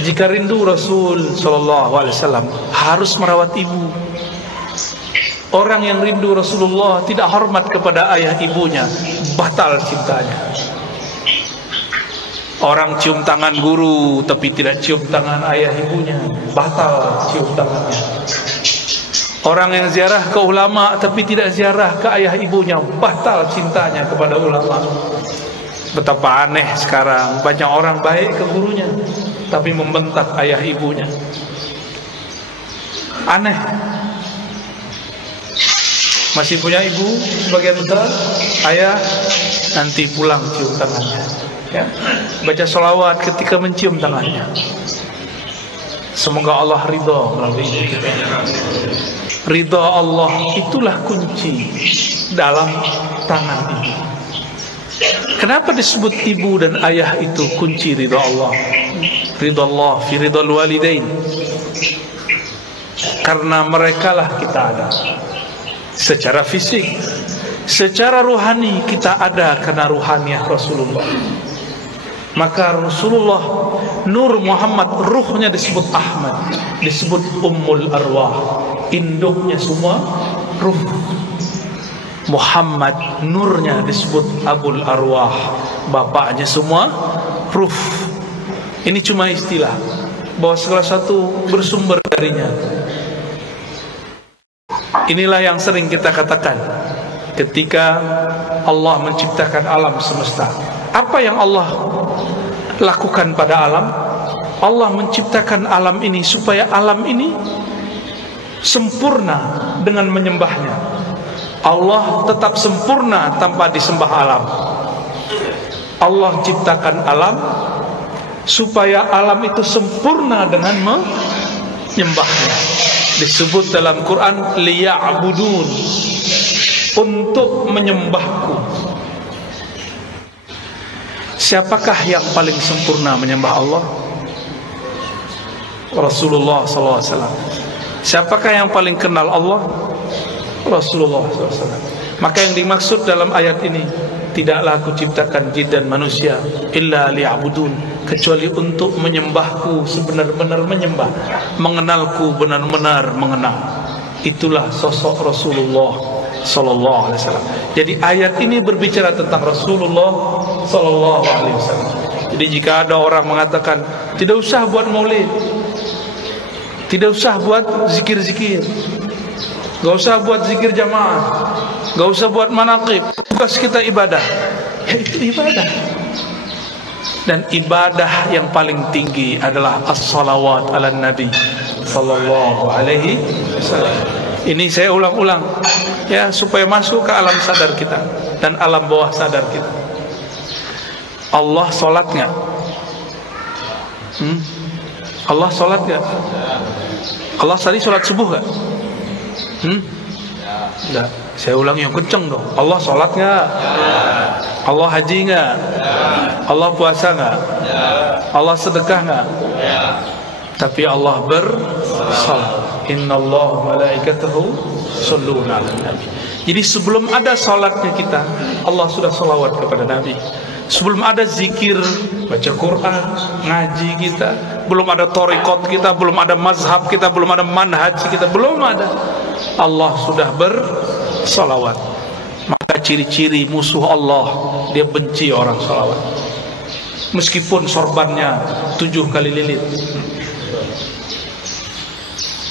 Jika rindu Rasul sallallahu alaihi wasallam harus merawat ibu. Orang yang rindu Rasulullah tidak hormat kepada ayah ibunya, batal cintanya. Orang cium tangan guru tapi tidak cium tangan ayah ibunya, batal cium tangannya. Orang yang ziarah ke ulama tapi tidak ziarah ke ayah ibunya, batal cintanya kepada ulama. Betapa aneh sekarang, banyak orang baik ke gurunya tapi membentak ayah ibunya. Aneh. Masih punya ibu sebagian besar, ayah nanti pulang cium tangannya, ya. Baca sholawat ketika mencium tangannya. Semoga Allah ridha melalui ibu kita. Ridha Allah itulah kunci dalam tangan ibu. Kenapa disebut ibu dan ayah itu kunci ridha Allah? Ridha Allah fi ridhal walidain. Karena merekalah kita ada. Secara fisik, secara ruhani kita ada karena ruhaniah Rasulullah. Maka Rasulullah Nur Muhammad, ruhnya disebut Ahmad, disebut Ummul Arwah, induknya semua ruh. Muhammad nurnya disebut Abul Arwah, bapaknya semua ruh. Ini cuma istilah bahwa segala satu bersumber darinya. Inilah yang sering kita katakan ketika Allah menciptakan alam semesta. Apa yang Allah lakukan pada alam? Allah menciptakan alam ini supaya alam ini sempurna dengan menyembahnya. Allah tetap sempurna tanpa disembah alam. Allah ciptakan alam supaya alam itu sempurna dengan menyembahnya. Disebut dalam Quran liya'budun, untuk menyembahku. Siapakah yang paling sempurna menyembah Allah? Rasulullah SAW. Siapakah yang paling kenal Allah? Rasulullah SAW. Maka yang dimaksud dalam ayat ini, tidaklah aku ciptakan jin dan manusia illa liya'budun, kecuali untuk menyembahku sebenar-benar menyembah, mengenalku benar-benar mengenal. Itulah sosok Rasulullah sallallahu alaihi wasallam. Jadi ayat ini berbicara tentang Rasulullah sallallahu alaihi wasallam. Jadi jika ada orang mengatakan tidak usah buat maulid, tidak usah buat zikir-zikir, gak usah buat zikir jamaah, gak usah buat manaqib, tugas kita ibadah, ya itu ibadah. Dan ibadah yang paling tinggi adalah as-salawat ala nabi sallallahu alaihi wasallam. Ini saya ulang-ulang ya, supaya masuk ke alam sadar kita dan alam bawah sadar kita. Allah sholat nggak? Allah sholat nggak? Allah tadi sholat subuh nggak? Nggak. Saya ulang yang kenceng dong. Allah sholat nggak? Allah haji nggak? Allah puasa nggak? Allah sedekah nggak? Tapi Allah bersalat. Innallaha malaikatahu shalluna 'alan nabi. Jadi sebelum ada salatnya kita, Allah sudah salawat kepada Nabi. Sebelum ada zikir, baca Quran, ngaji kita, belum ada thariqat kita, belum ada mazhab kita, belum ada manhaj kita, belum ada, Allah sudah bersalawat. Maka ciri-ciri musuh Allah, dia benci orang salawat. Meskipun sorbannya 7 kali lilit,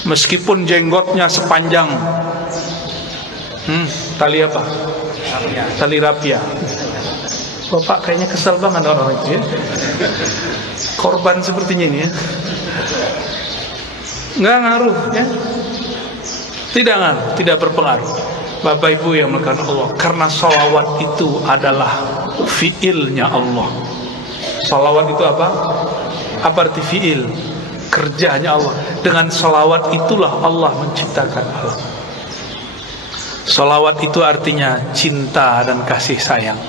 meskipun jenggotnya sepanjang tali apa? Tali rapia. Bapak kayaknya kesal banget orang itu ya. Korban sepertinya ini ya. Nggak ngaruh ya. Tidak ngaruh, tidak berpengaruh. Bapak Ibu yang melakukan Allah, karena salawat itu adalah fiilnya Allah. Salawat itu apa? Apa arti fiil? Kerjanya Allah. Dengan salawat itulah Allah menciptakan alam. Salawat itu artinya cinta dan kasih sayang.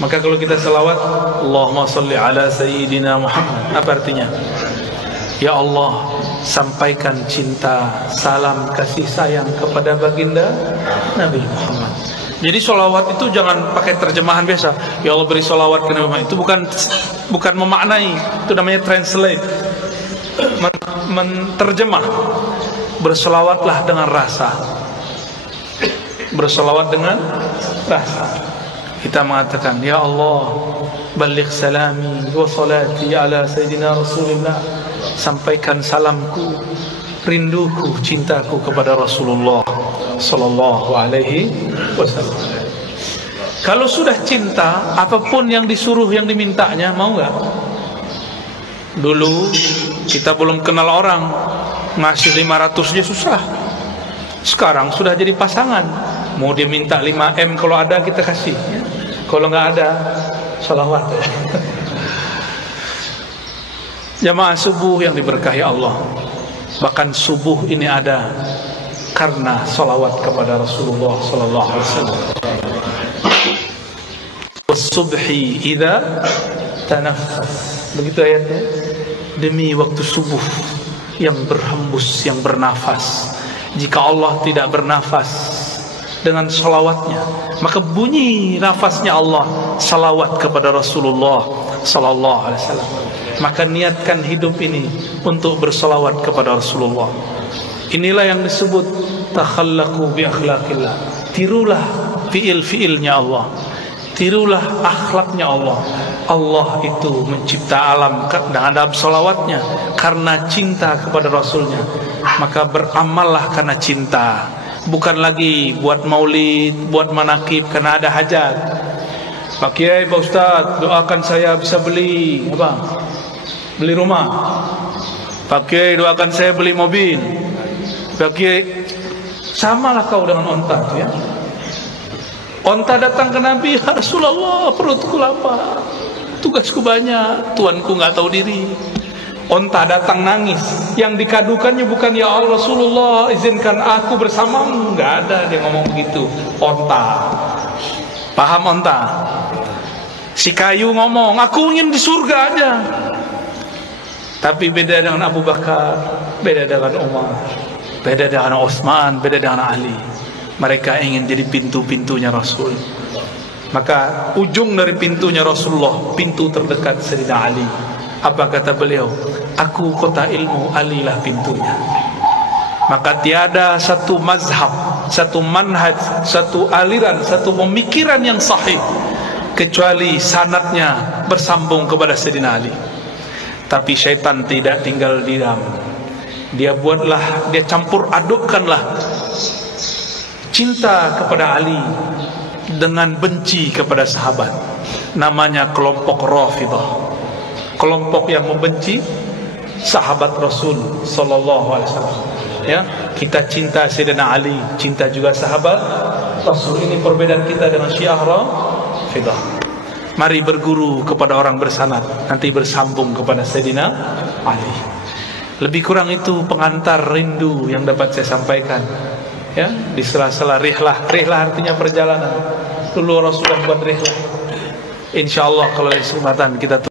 Maka kalau kita salawat, Allahumma salli ala Sayyidina Muhammad, apa artinya? Ya Allah, sampaikan cinta, salam, kasih sayang kepada baginda Nabi Muhammad. Jadi sholawat itu jangan pakai terjemahan biasa. Ya Allah beri sholawat ke Nabi Muhammad. Itu bukan memaknai. Itu namanya translate, menterjemah. Bersolawatlah dengan rasa. Bersolawat dengan rasa. Kita mengatakan, Ya Allah, baligh salami wa salati ala Sayyidina Rasulullah. Sampaikan salamku, rinduku, cintaku kepada Rasulullah sallallahu alaihi wasallam. Kalau sudah cinta, apapun yang disuruh, yang dimintanya, mau nggak? Dulu kita belum kenal orang, ngasih 500 aja susah. Sekarang sudah jadi pasangan, mau dia minta 5M, kalau ada kita kasih, ya. Kalau nggak ada, salawat. Jamaah subuh yang diberkahi Allah, bahkan subuh ini ada karena salawat kepada Rasulullah sallallahu alaihi wasallam. Was-subhi idza tanaffas. Begitu ayatnya. Demi waktu subuh yang berhembus, yang bernafas. Jika Allah tidak bernafas dengan salawatnya, maka bunyi nafasnya Allah salawat kepada Rasulullah sallallahu alaihi wasallam. Maka niatkan hidup ini untuk bersalawat kepada Rasulullah. Inilah yang disebut takhallaqu bi akhlaqillah. Tirulah fiil-fiilnya Allah. Tirulah akhlaknya Allah. Allah itu mencipta alam dalam salawatnya karena cinta kepada Rasulnya. Maka beramallah karena cinta. Bukan lagi buat maulid, buat manakib karena ada hajat. Pak Kiai, Pak Ustaz, doakan saya bisa beli apa? Beli rumah. Pak Kiai, doakan saya beli mobil. Pak Kiai, samalah kau dengan onta itu, ya. Onta datang ke Nabi, ya Rasulullah, perutku lapar, tugasku banyak, tuanku nggak tahu diri. Onta datang nangis, yang dikadukannya bukan ya Allah Rasulullah izinkan aku bersamamu, nggak ada dia ngomong begitu. Onta, paham onta? Si kayu ngomong, aku ingin di surga aja. Tapi beda dengan Abu Bakar, beda dengan Umar, beda dengan Utsman, beda dengan Ali. Mereka ingin jadi pintu-pintunya Rasul. Maka ujung dari pintunya Rasulullah, pintu terdekat Sayyidina Ali. Apa kata beliau? Aku kota ilmu, Ali lah pintunya. Maka tiada satu mazhab, satu manhaj, satu aliran, satu pemikiran yang sahih kecuali sanadnya bersambung kepada Sayyidina Ali. Tapi syaitan tidak tinggal diam. Dia buatlah, dia campur adukkanlah cinta kepada Ali dengan benci kepada sahabat. Namanya kelompok Rafidah. Kelompok yang membenci sahabat Rasul sallallahu alaihi wasallam. Ya, kita cinta Sayyidina Ali, cinta juga sahabat Rasul. Ini perbedaan kita dengan Syiah Rafidah. Mari berguru kepada orang bersanad, nanti bersambung kepada Sayyidina Ali. Lebih kurang itu pengantar rindu yang dapat saya sampaikan. Ya, di sela-sela rihlah. Rihlah artinya perjalanan. Dulu Rasulullah buat rihlah. Insyaallah kalau ada kesempatan kita